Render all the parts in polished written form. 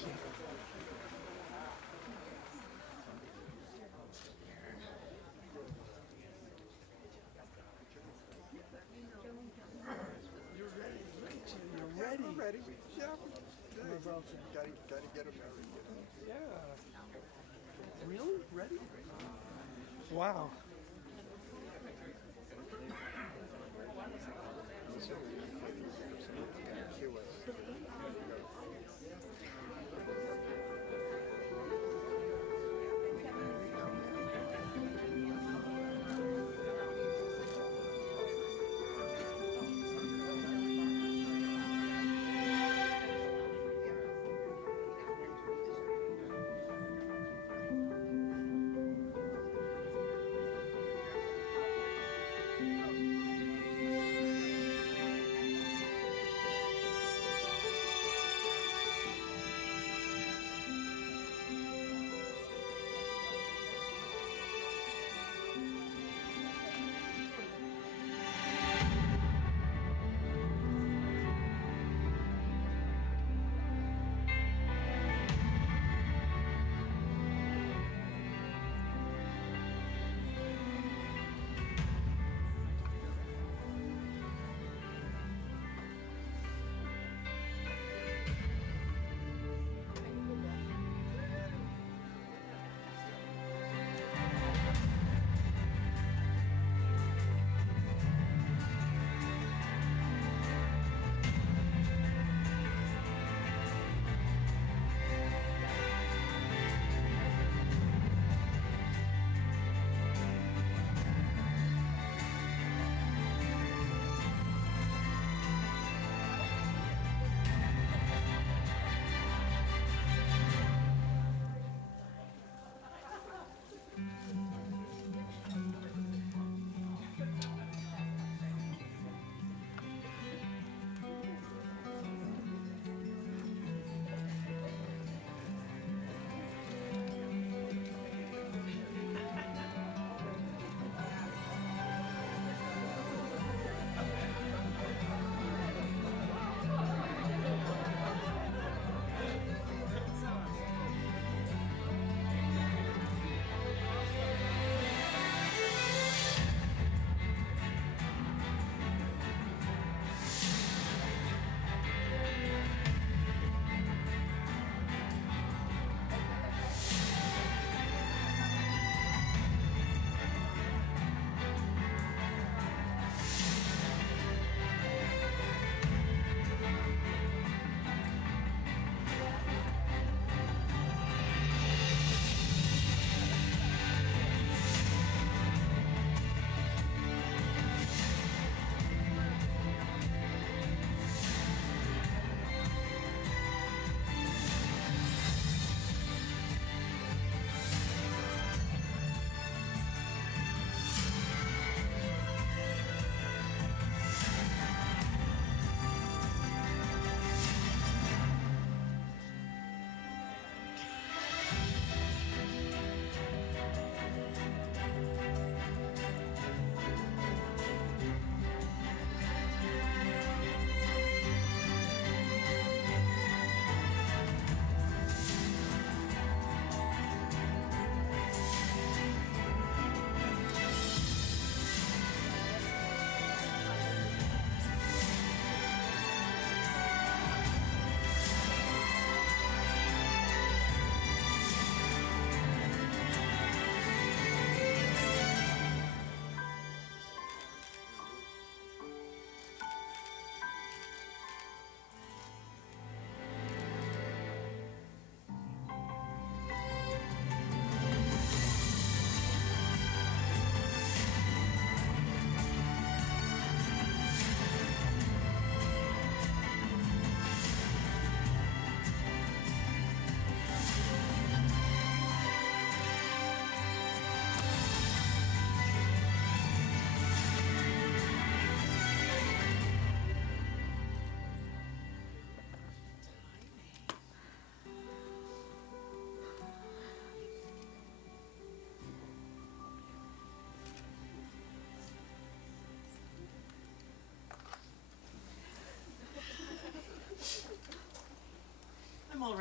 You're ready. You're ready. I'm ready. Yeah. Gotta get him ready. Yeah. Really? Ready? Wow.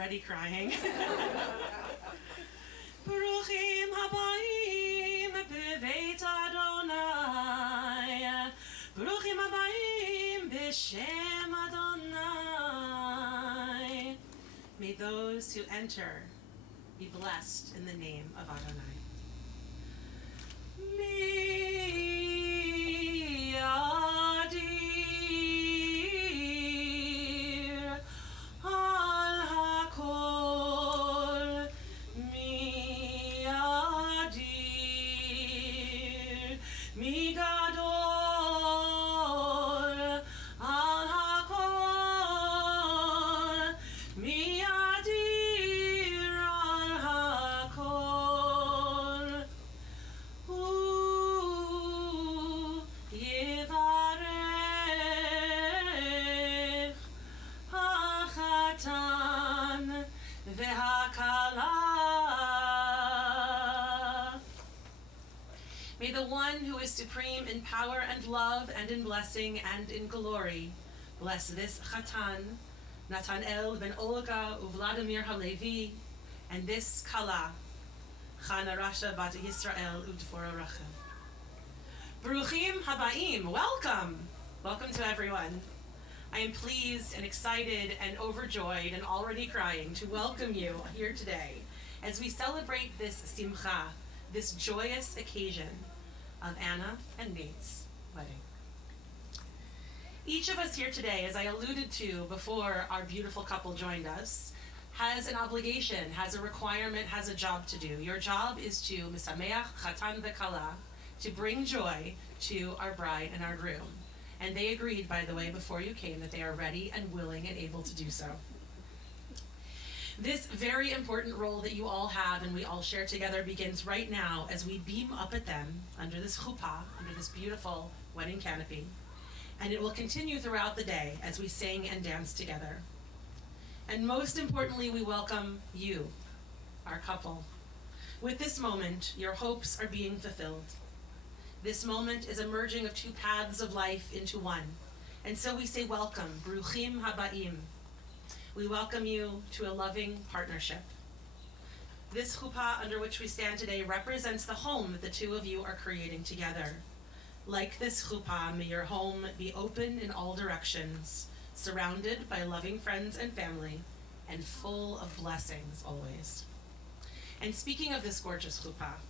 already crying. Baruchim habayim beveit Adonai. Baruchim habayim b'shem Adonai. May those who enter be blessed in the name of Adonai. Mi adir al hakol, mi adir, mi gadol al hakol, mi adir al hakol. Yevarech hachatan v'hakala. May the one who is supreme in power and love and in blessing and in glory bless this chatan, Nathanael ben Olga uVladimir Halevi, and this kala, Chana Rasha bat Yisrael uDvorah Rachel. Baruchim habayim, welcome! Welcome to everyone. I am pleased and excited and overjoyed and already crying to welcome you here today as we celebrate this simcha, this joyous occasion of Anna and Nate's wedding. Each of us here today, as I alluded to before our beautiful couple joined us, has an obligation, has a requirement, has a job to do. Your job is to misameach chatan v'kala, to bring joy to our bride and our groom. And they agreed, by the way, before you came, that they are ready and willing and able to do so. This very important role that you all have and we all share together begins right now as we beam up at them under this chuppah, under this beautiful wedding canopy. And it will continue throughout the day as we sing and dance together. And most importantly, we welcome you, our couple. With this moment, your hopes are being fulfilled. This moment is a merging of two paths of life into one. And so we say welcome, Baruchim habayim. We welcome you to a loving partnership. This chuppah under which we stand today represents the home that the two of you are creating together. Like this chuppah, may your home be open in all directions, surrounded by loving friends and family, and full of blessings always. And speaking of this gorgeous chuppah,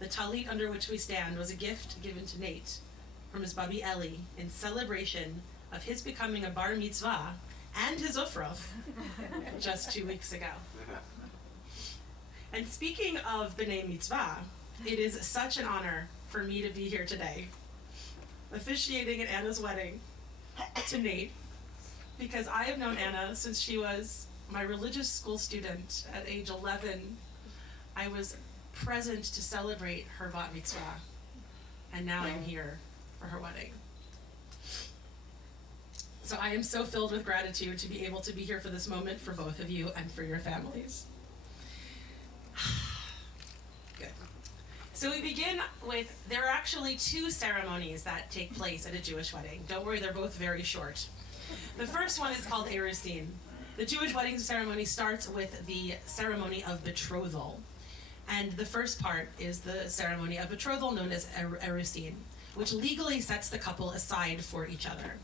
the talit under which we stand was a gift given to Nate from his Babi Eli in celebration of his becoming a bar mitzvah and his ufrov just 2 weeks ago. And speaking of b'nei mitzvah, it is such an honor for me to be here today, officiating at Anna's wedding to Nate, because I have known Anna since she was my religious school student at age 11. I was present to celebrate her bat mitzvah, and now I'm here for her wedding. So I am so filled with gratitude to be able to be here for this moment for both of you and for your families. Good. So we begin with, there are actually two ceremonies that take place at a Jewish wedding. Don't worry, they're both very short. The first one is called Erusin. The Jewish wedding ceremony starts with the ceremony of betrothal. And the first part is the ceremony of betrothal known as Erusin, which legally sets the couple aside for each other.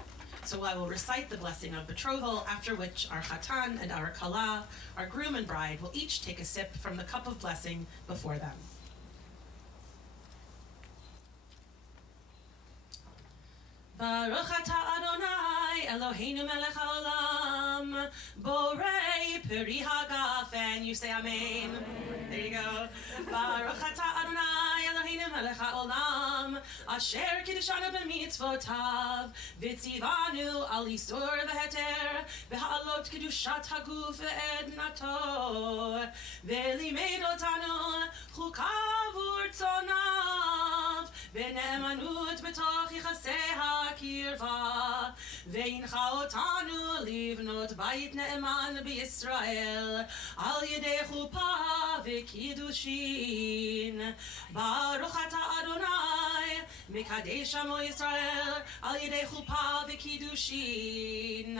So I will recite the blessing of betrothal, after which our chatan and our kala, our groom and bride, will each take a sip from the cup of blessing before them. Baruch atah Adonai Eloheinu melech haolam borei peri hagaf, and you say amen. There you go. Baruch atah Adonai Eloheinu melech haolam asher kiddushanu b'mitzvotav v'tzivanu al isur v'heter v'ha'alot kiddushat haguf v'ednato v'limed otanu chukav u'rtzonav v'ne'emanut b'toch yichaseh ha'kirva v'yincha otanu livnot bayit ne'eman b'Yisrael al yedei chuppah v'kiddushin. Baruch atah Adonai mekadesh amo Yisrael al yedei chuppah v'kiddushin.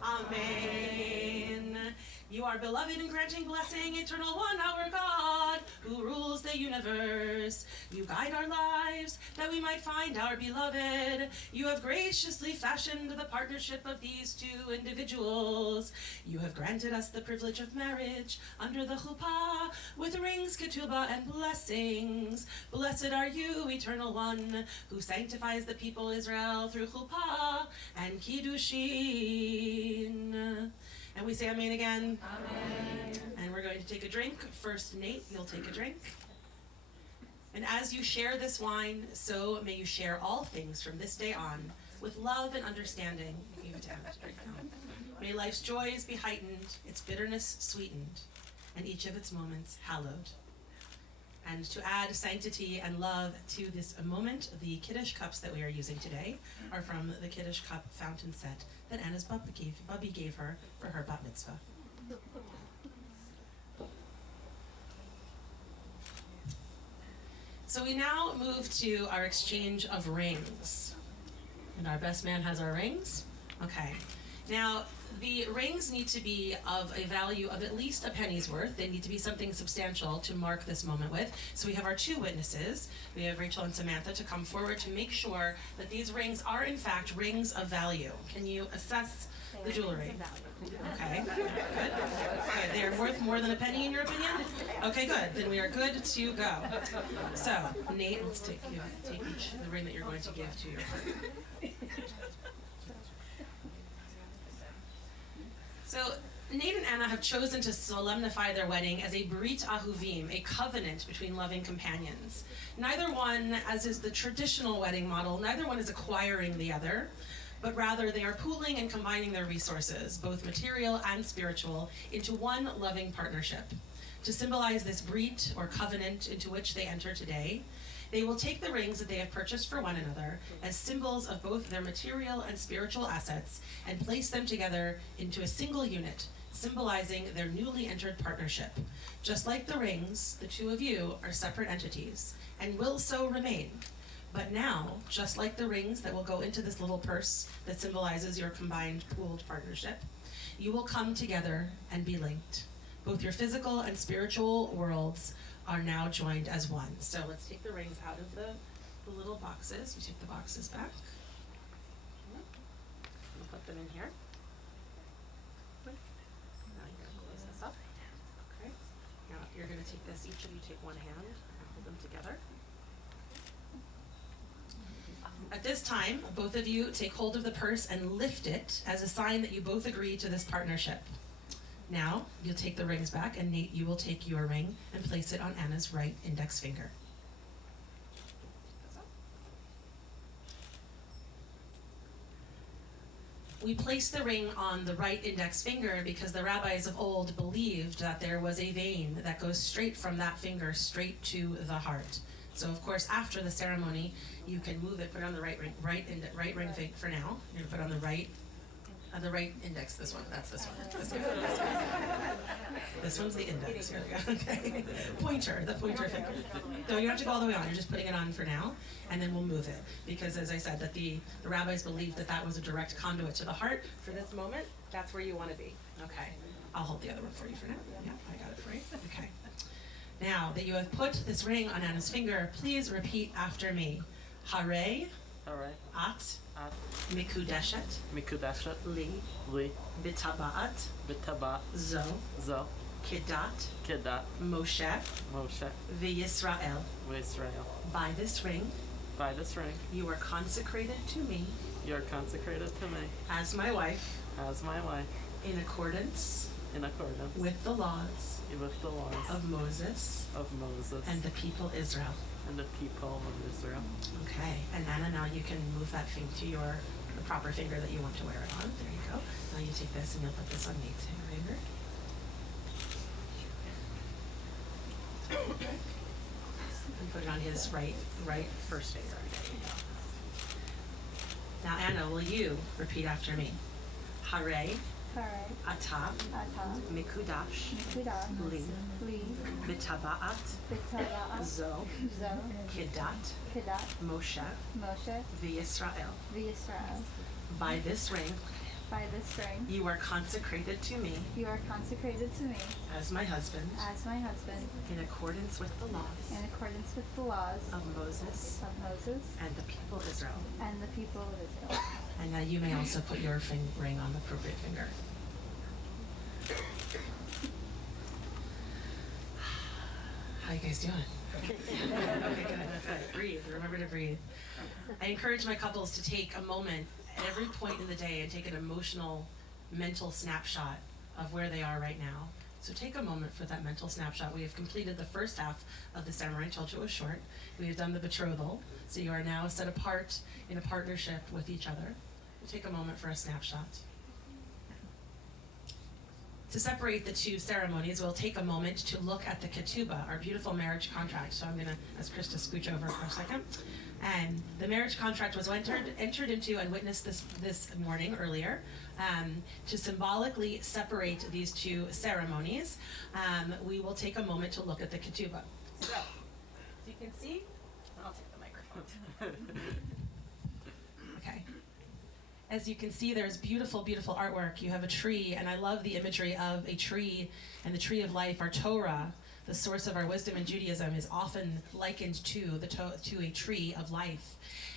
Amen. You are beloved and granting blessing, eternal one, our God, who rules the universe. You guide our lives, that we might find our beloved. You have graciously fashioned the partnership of these two individuals. You have granted us the privilege of marriage under the chuppah, with rings, ketubah, and blessings. Blessed are you, eternal one, who sanctifies the people Israel through chuppah and kiddushin. And we say amen again. Amen. And we're going to take a drink. First, Nate, you'll take a drink. And as you share this wine, so may you share all things from this day on with love and understanding. You have to have it right now. May life's joys be heightened, its bitterness sweetened, and each of its moments hallowed. And to add sanctity and love to this moment, the Kiddush cups that we are using today are from the Kiddush cup fountain set that Anna's Bubby gave her for her bat mitzvah. So we now move to our exchange of rings. And our best man has our rings. Okay. Now, the rings need to be of a value of at least a penny's worth. They need to be something substantial to mark this moment with. So we have our two witnesses. We have Rachel and Samantha to come forward to make sure that these rings are in fact rings of value. Can you assess the jewelry? Okay, good. Okay, they are worth more than a penny in your opinion? Okay, good. Then we are good to go. So, Nate, let's take each the ring that you're going to give to your partner. So, Nate and Anna have chosen to solemnify their wedding as a Brit Ahuvim, a covenant between loving companions. Neither one, as is the traditional wedding model, neither one is acquiring the other, but rather they are pooling and combining their resources, both material and spiritual, into one loving partnership. To symbolize this Brit, or covenant, into which they enter today, they will take the rings that they have purchased for one another as symbols of both their material and spiritual assets and place them together into a single unit, symbolizing their newly entered partnership. Just like the rings, the two of you are separate entities and will so remain. But now, just like the rings that will go into this little purse that symbolizes your combined pooled partnership, you will come together and be linked. Both your physical and spiritual worlds are now joined as one. So let's take the rings out of the little boxes. You take the boxes back. We'll put them in here. Now you're going to close this up. Okay. Now you're going to take this, each of you take one hand and hold them together. At this time, both of you take hold of the purse and lift it as a sign that you both agree to this partnership. Now, you'll take the rings back, and Nate, you will take your ring and place it on Anna's right index finger. We place the ring on the right index finger because the rabbis of old believed that there was a vein that goes straight from that finger straight to the heart. So, of course, after the ceremony, you can move it, put it on the right ring finger for now. You're gonna put it on the right index, this one, that's this one. This one's the index, here we go, okay. The pointer finger. No, you don't have to go all the way on, you're just putting it on for now, and then we'll move it. Because as I said, that the rabbis believed that that was a direct conduit to the heart. For this moment, that's where you want to be. Okay, I'll hold the other one for you for now. Yeah, I got it for you, okay. Now that you have put this ring on Anna's finger, please repeat after me. Hare. At. Mikudeshet. Li. Bitabaat. Zo. Kedat. Moshe. V'Yisrael. By this ring. You are consecrated to me. As my wife. In accordance. With the laws. Of Moses. And the people Israel. Okay, and Anna, now you can move that thing to the proper finger that you want to wear it on. There you go. Now you take this and you'll put this on Nate's finger. And put it on his right first finger. Now Anna, will you repeat after me? Hare. Ata. Mikudash. Li. Bitabaat. Zo. Kedat. Moshe. V'Yisrael. By this ring. by this ring, you are consecrated to me you are consecrated to me as my husband as my husband in accordance with the laws in accordance with the laws of Moses of Moses and the people of Israel. and the people of Israel. And now you may also put your ring on the appropriate finger. How you guys doing? Okay, good. Breathe. Remember to breathe. I encourage my couples to take a moment at every point in the day and take an emotional, mental snapshot of where they are right now. So take a moment for that mental snapshot. We have completed the first half of the ceremony. I told you it was short. We have done the betrothal. So you are now set apart in a partnership with each other. Take a moment for a snapshot. To separate the two ceremonies, we'll take a moment to look at the ketubah, our beautiful marriage contract. So I'm going to ask Chris to scooch over for a second. And the marriage contract was entered into and witnessed this morning earlier. To symbolically separate these two ceremonies, we will take a moment to look at the ketubah. So, as you can see, I'll take the microphone. Okay. As you can see, there's beautiful, beautiful artwork. You have a tree, and I love the imagery of a tree and the tree of life. Our Torah, the source of our wisdom in Judaism, is often likened to a tree of life.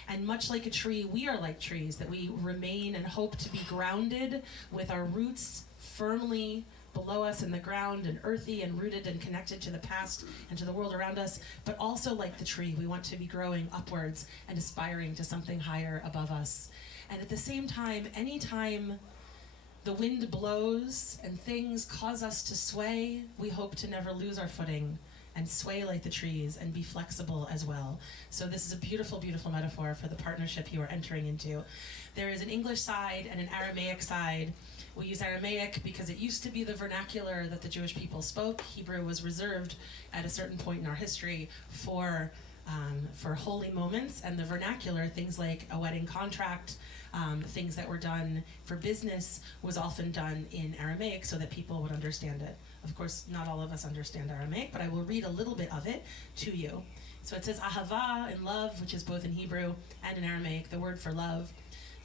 And much like a tree, we are like trees, that we remain and hope to be grounded with our roots firmly below us in the ground and earthy and rooted and connected to the past and to the world around us. But also like the tree, we want to be growing upwards and aspiring to something higher above us. And at the same time, anytime the wind blows and things cause us to sway, we hope to never lose our footing and sway like the trees and be flexible as well. So this is a beautiful, beautiful metaphor for the partnership you are entering into. There is an English side and an Aramaic side. We use Aramaic because it used to be the vernacular that the Jewish people spoke. Hebrew was reserved at a certain point in our history for holy moments, and the vernacular, things like a wedding contract, things that were done for business, was often done in Aramaic so that people would understand it. Of course, not all of us understand Aramaic, but I will read a little bit of it to you. So it says ahava, in love, which is both in Hebrew and in Aramaic, the word for love.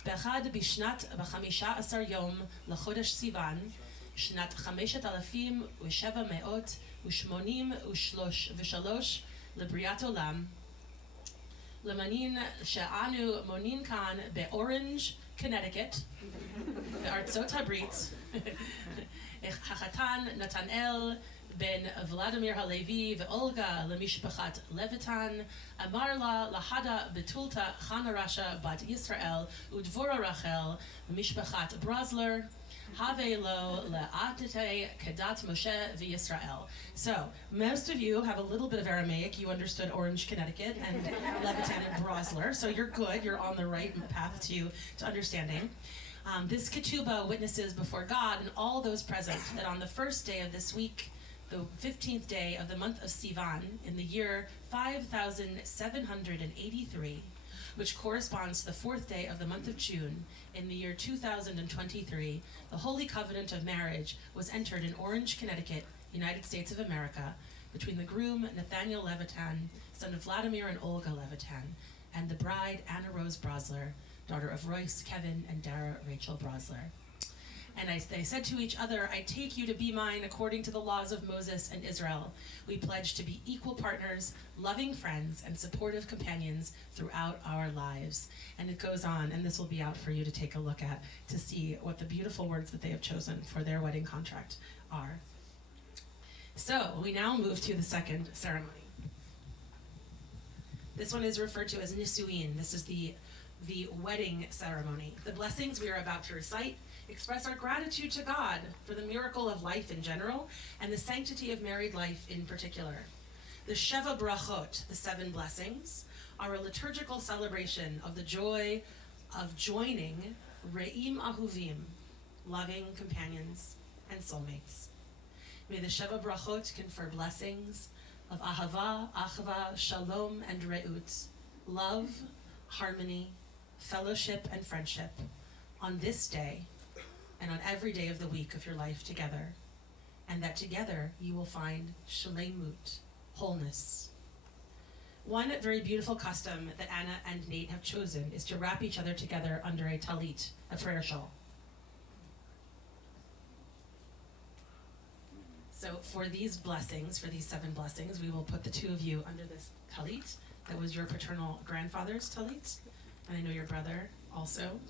Bechad bishnat b'chamisha asar yom l'chodesh Sivan, shnat 5,783 לבריאת עולם, למנין שאנו מונין כאן באורנג', קונטיקט, בארצות הברית, החתן נתנאל בן ולדימיר הלוי ואולגה למשפחת לויטן, אמר לה להדה בתולתה חנה רשע בת ישראל ודבורה רחל משפחת ברזלר, have lo le'atete kedat Moshe v'Yisrael. So, most of you have a little bit of Aramaic. You understood Orange, Connecticut, and Levitan and Brosler. So you're good. You're on the right path to understanding. This ketubah witnesses before God and all those present that on the first day of this week, the 15th day of the month of Sivan, in the year 5783, which corresponds to the 4th day of the month of June, in the year 2023, the Holy Covenant of Marriage was entered in Orange, Connecticut, United States of America, between the groom, Nathaniel Levitan, son of Vladimir and Olga Levitan, and the bride, Anna Rose Brosler, daughter of Royce, Kevin, and Dara Rachel Brosler. And they said to each other, I take you to be mine according to the laws of Moses and Israel. We pledge to be equal partners, loving friends, and supportive companions throughout our lives. And it goes on, and this will be out for you to take a look at to see what the beautiful words that they have chosen for their wedding contract are. So we now move to the second ceremony. This one is referred to as Nisuin. This is the wedding ceremony. The blessings we are about to recite express our gratitude to God for the miracle of life in general and the sanctity of married life in particular. The Sheva Brachot, the 7 blessings, are a liturgical celebration of the joy of joining Re'im Ahuvim, loving companions and soulmates. May the Sheva Brachot confer blessings of Ahava, Achava, Shalom, and Re'ut, love, harmony, fellowship, and friendship on this day and on every day of the week of your life together, and that together you will find shleimut, wholeness. One very beautiful custom that Anna and Nate have chosen is to wrap each other together under a talit, a prayer shawl. So for these blessings, for these 7 blessings, we will put the 2 of you under this talit. That was your paternal grandfather's talit. And I know your brother also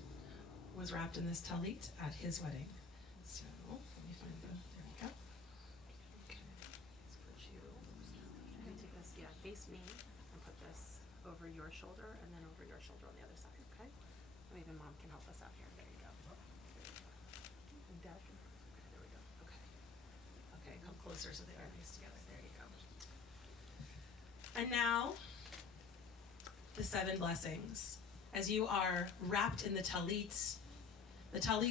was wrapped in this talit at his wedding. So let me find the, there we go. Okay, let's put you. I'm gonna take this, face me, and put this over your shoulder, and then over your shoulder on the other side, okay? Or even mom can help us out here, there you go. And dad can, okay, there we go, okay. Okay, come closer so they are nice together. There you go. And now, the 7 blessings. As you are wrapped in the talit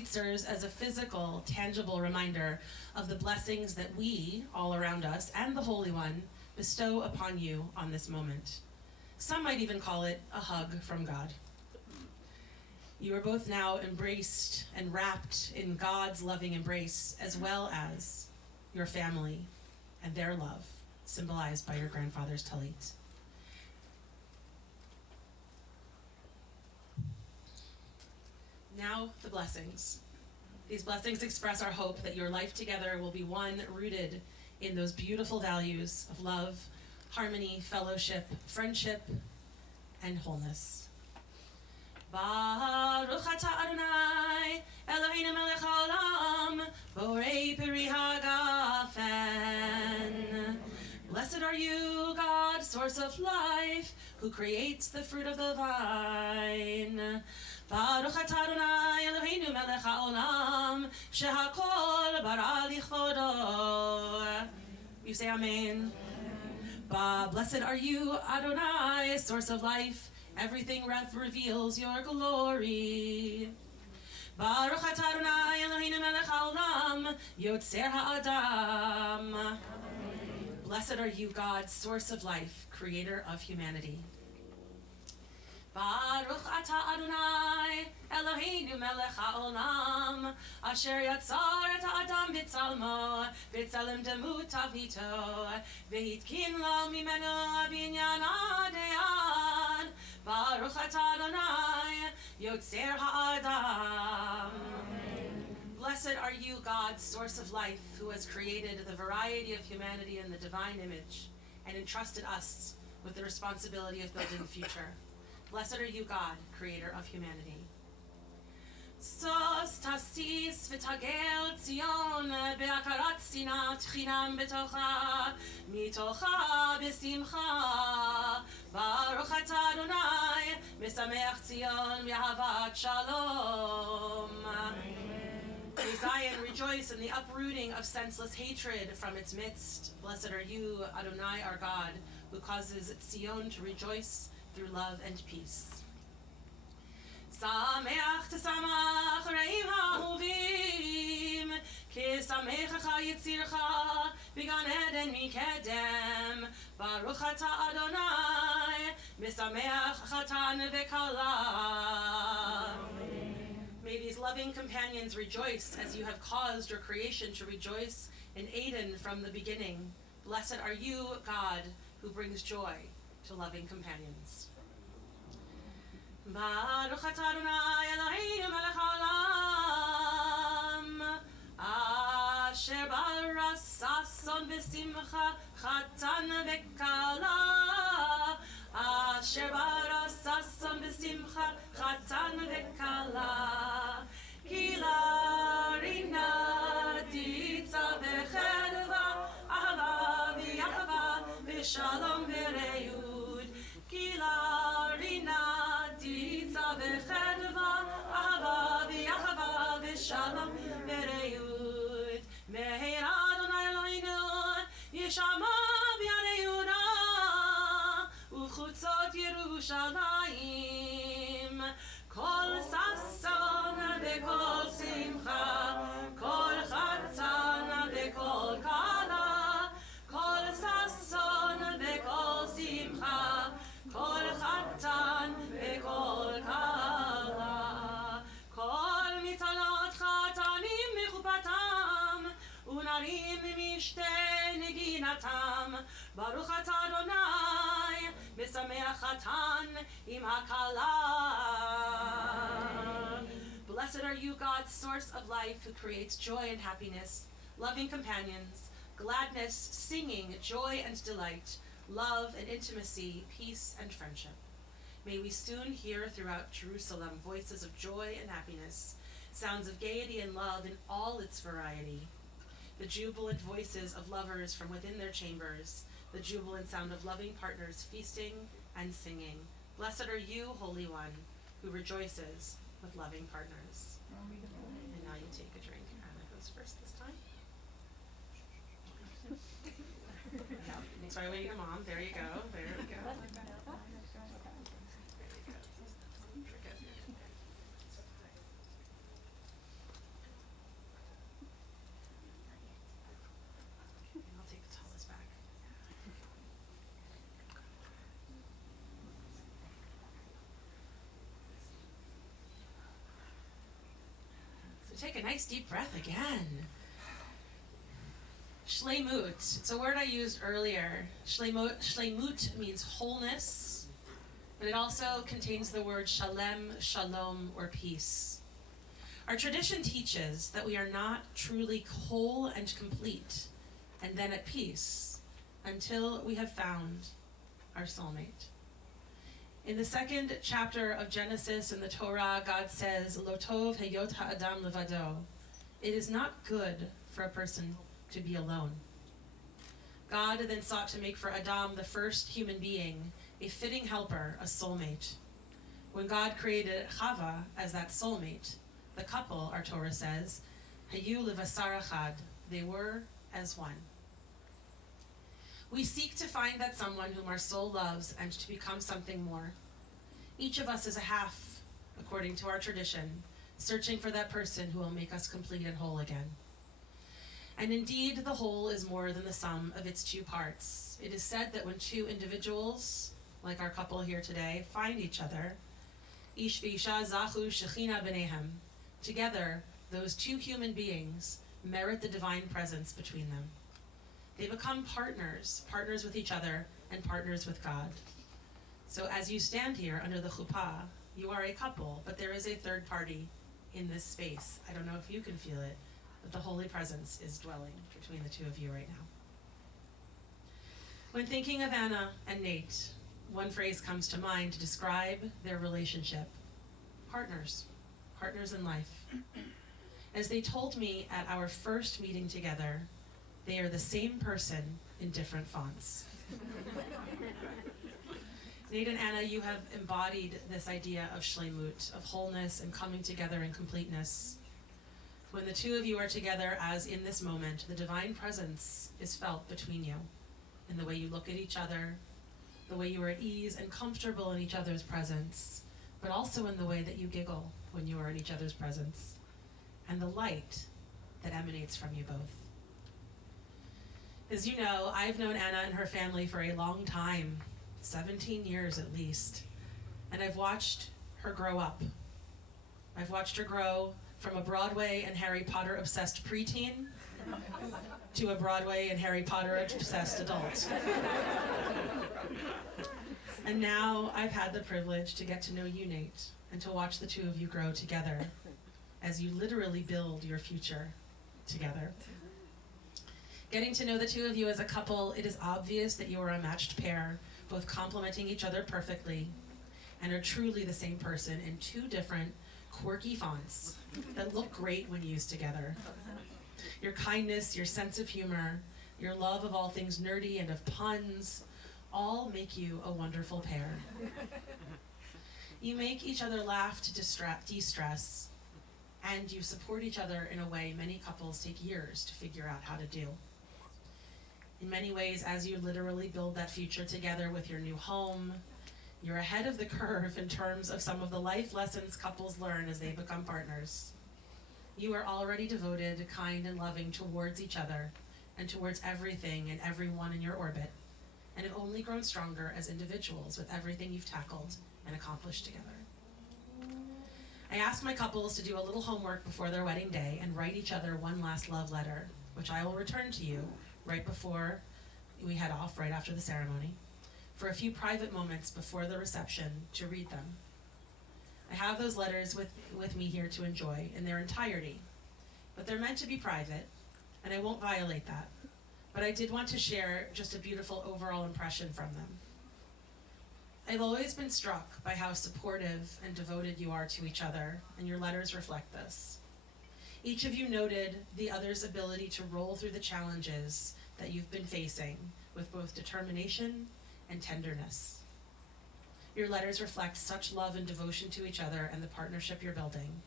serves as a physical, tangible reminder of the blessings that we, all around us, and the Holy One, bestow upon you on this moment. Some might even call it a hug from God. You are both now embraced and wrapped in God's loving embrace, as well as your family and their love, symbolized by your grandfather's talit. Now, the blessings. These blessings express our hope that your life together will be one rooted in those beautiful values of love, harmony, fellowship, friendship, and wholeness. Baruch atah Adonai, Eloheinu melech haolam, borei peri hagafen. Blessed are you, God, source of life, who creates the fruit of the vine. Baruch atah Adonai Eloheinu melech haolam, shehakol bara lichvodo. You say amen. Blessed are you, Adonai, source of life. Everything reveals your glory. Baruch atah Adonai Eloheinu melech haolam, yotzer ha'adam. Blessed are you, God, source of life, creator of humanity. Baruch atah Adonai Eloheinu melech haolam, asher yatzar et ha'adam b'tzalmo, b'tzelem demut tavnito, v'hitkin lo mimenu binyan ad e'ad. Baruch atah Adonai yotzer ha'adam. Blessed are you, God, source of life, who has created the variety of humanity in the divine image and entrusted us with the responsibility of building the future. Blessed are you, God, creator of humanity. Sos tasis v'tagel Tzion be'akarat sinat chinam betocha mitocha b'simcha. Baruch atah Adonai mesameach Tzion v'ahavat shalom. May Zion rejoice in the uprooting of senseless hatred from its midst. Blessed are you, Adonai, our God, who causes Zion to rejoice through love and peace. Sameach tesamach re'im ha'uvim, ki samechacha yitzircha, b'gan eden mikedem. Baruch atah Adonai, misameach chatan v'kala. May these loving companions rejoice as you have caused your creation to rejoice in Eden from the beginning. Blessed are you, God, who brings joy to loving companions. Baruch atah Adonai Eloheinu melech haolam, asher bara sason v'simcha chatan v'kala. Asher bara sason v'simcha chatan v'kala. Ki larina ditza v'chedva, ahava v'yachava v'shalom v're'ud. Ki larina ditza v'chedva, ahava v'yachava v'shalom v're'ud. Me'er Adonai Eloheinu yishama b'yadei Yehuda u'chutzot Yerushalayim. Kol sason v'kol simcha, kol chatan v'kol kala. Kol sason v'kol simcha, kol chatan v'kol kala. Kol mitzalot chatanim mechupatam, unarim mishte neginatam. Baruch atah Adonai, mesameach chatan im hakala. Blessed are you, God, source of life, who creates joy and happiness, loving companions. gladness, singing, joy and delight, love and intimacy, peace and friendship. May we soon hear throughout Jerusalem voices of joy and happiness, sounds of gaiety and love in all its variety, the jubilant voices of lovers from within their chambers, the jubilant sound of loving partners feasting and singing. Blessed are you, Holy One, who rejoices with loving partners. And now you take a drink. Anna goes first this time. Sorry, waiting your mom. There you go. There we go. I'll take the tallest back. So take a nice deep breath again. Shleimut. It's a word I used earlier. Shleimut means wholeness, but it also contains the word shalem, shalom, or peace. Our tradition teaches that we are not truly whole and complete and then at peace until we have found our soulmate. In the second chapter of Genesis in the Torah, God says, Lo tov heyot ha'adam levado. It is not good for a person to be alone. God then sought to make for Adam, the first human being, a fitting helper, a soulmate. When God created Chava as that soulmate, the couple, our Torah says, Hayu levasar echad, they were as one. We seek to find that someone whom our soul loves and to become something more. Each of us is a half, according to our tradition, searching for that person who will make us complete and whole again. And indeed, the whole is more than the sum of its two parts. It is said that when two individuals, like our couple here today, find each other, ish v'isha zachu shechina b'nehem, together, those two human beings merit the divine presence between them. They become partners, partners with each other and partners with God. So as you stand here under the chuppah, you are a couple, but there is a third party in this space. I don't know if you can feel it, but the Holy Presence is dwelling between the two of you right now. When thinking of Anna and Nate, one phrase comes to mind to describe their relationship. Partners in life. As they told me at our first meeting together, they are the same person in different fonts. Nate and Anna, you have embodied this idea of shleimut, of wholeness and coming together in completeness. When the two of you are together, as in this moment, the divine presence is felt between you in the way you look at each other, the way you are at ease and comfortable in each other's presence, but also in the way that you giggle when you are in each other's presence, and the light that emanates from you both. As you know, I've known Anna and her family for a long time, 17 years at least, and I've watched her grow up. I've watched her grow from a Broadway and Harry Potter obsessed preteen to a Broadway and Harry Potter obsessed adult. And now I've had the privilege to get to know you, Nate, and to watch the two of you grow together as you literally build your future together. Getting to know the two of you as a couple, it is obvious that you are a matched pair, both complementing each other perfectly, and are truly the same person in two different quirky fonts that look great when used together. Your kindness, your sense of humor, your love of all things nerdy and of puns, all make you a wonderful pair. You make each other laugh to de-stress, and you support each other in a way many couples take years to figure out how to do. In many ways, as you literally build that future together with your new home, you're ahead of the curve in terms of some of the life lessons couples learn as they become partners. You are already devoted, kind, and loving towards each other and towards everything and everyone in your orbit, and have only grown stronger as individuals with everything you've tackled and accomplished together. I asked my couples to do a little homework before their wedding day and write each other one last love letter, which I will return to you right before we head off, right after the ceremony, for a few private moments before the reception to read them. I have those letters with me here to enjoy in their entirety, but they're meant to be private, and I won't violate that. but I did want to share just a beautiful overall impression from them. I've always been struck by how supportive and devoted you are to each other, and your letters reflect this. Each of you noted the other's ability to roll through the challenges that you've been facing with both determination and tenderness. Your letters reflect such love and devotion to each other and the partnership you're building.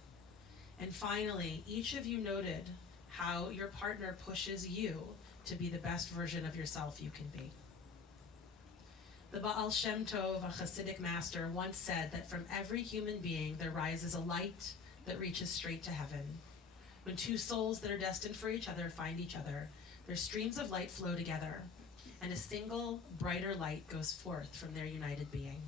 And finally, each of you noted how your partner pushes you to be the best version of yourself you can be. The Baal Shem Tov, a Hasidic master, once said that from every human being there rises a light that reaches straight to heaven. When two souls that are destined for each other find each other, their streams of light flow together, and a single, brighter light goes forth from their united being.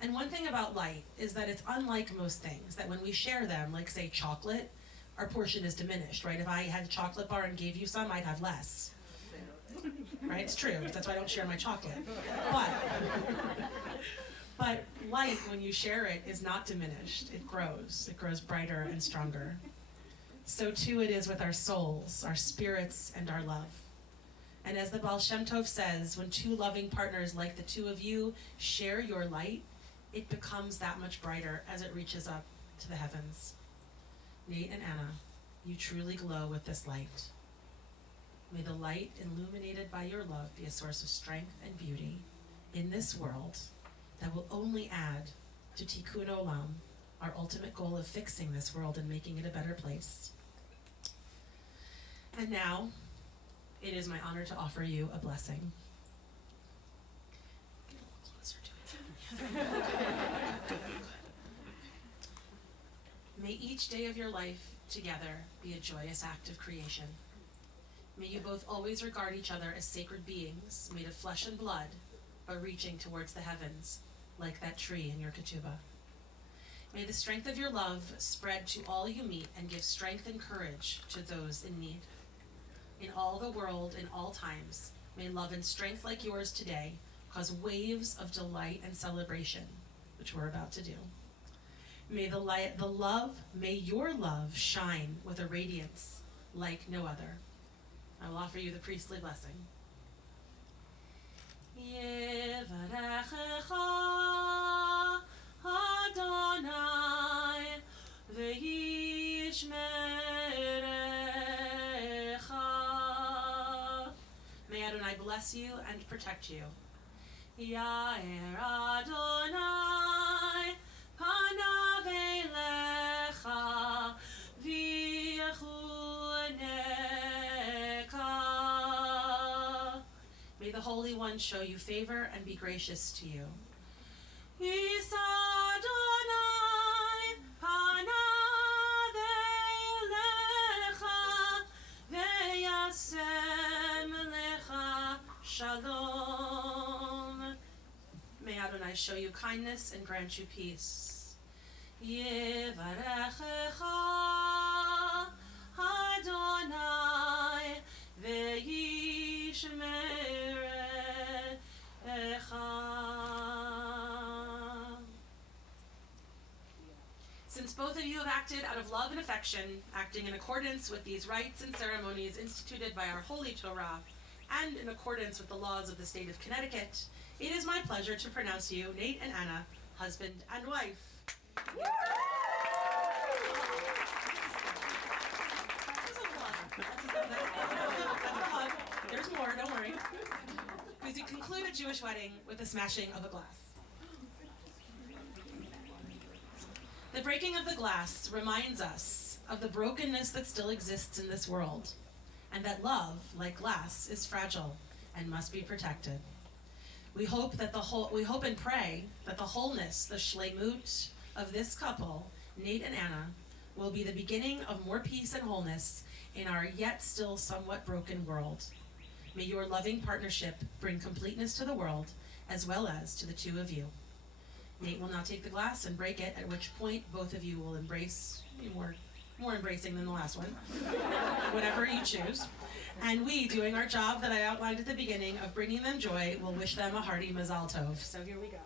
And one thing about light is that it's unlike most things, that when we share them, like say chocolate, our portion is diminished, right? If I had a chocolate bar and gave you some, I'd have less. Right? It's true. That's why I don't share my chocolate. But light, when you share it, is not diminished. It grows. It grows brighter and stronger. So too it is with our souls, our spirits, and our love. And as the Baal Shem Tov says, when two loving partners like the two of you share your light, it becomes that much brighter as it reaches up to the heavens. Nate and Anna, you truly glow with this light. May the light illuminated by your love be a source of strength and beauty in this world that will only add to Tikkun Olam, our ultimate goal of fixing this world and making it a better place. And now, it is my honor to offer you a blessing. Get a little closer to it. May each day of your life together be a joyous act of creation. May you both always regard each other as sacred beings made of flesh and blood, but reaching towards the heavens, like that tree in your ketubah. May the strength of your love spread to all you meet and give strength and courage to those in need. In all the world, in all times, may love and strength like yours today cause waves of delight and celebration, which we're about to do. May may your love shine with a radiance like no other. I will offer you the priestly blessing. Yevarechecha Adonai v'yishmerecha. May Adonai bless you and protect you. Yair Adonai panav elecha v'yechuneka. May the Holy One show you favor and be gracious to you. Is Adonai panav elecha v'yasem lecha shalom. May Adonai show you kindness and grant you peace. Yevarechecha Adonai v'yishmerecha. Since both of you have acted out of love and affection, acting in accordance with these rites and ceremonies instituted by our Holy Torah, and in accordance with the laws of the state of Connecticut, it is my pleasure to pronounce you, Nate and Anna, husband and wife. That's the hug. There's more, don't worry. Because you conclude a Jewish wedding with the smashing of a glass. The breaking of the glass reminds us of the brokenness that still exists in this world, and that love, like glass, is fragile and must be protected. We hope and pray that the wholeness, the shleimut of this couple, Nate and Anna, will be the beginning of more peace and wholeness in our yet still somewhat broken world. May your loving partnership bring completeness to the world as well as to the two of you. Nate will now take the glass and break it, at which point both of you will embrace, more embracing than the last one, whatever you choose. And we, doing our job that I outlined at the beginning of bringing them joy, will wish them a hearty Mazal Tov. So here we go.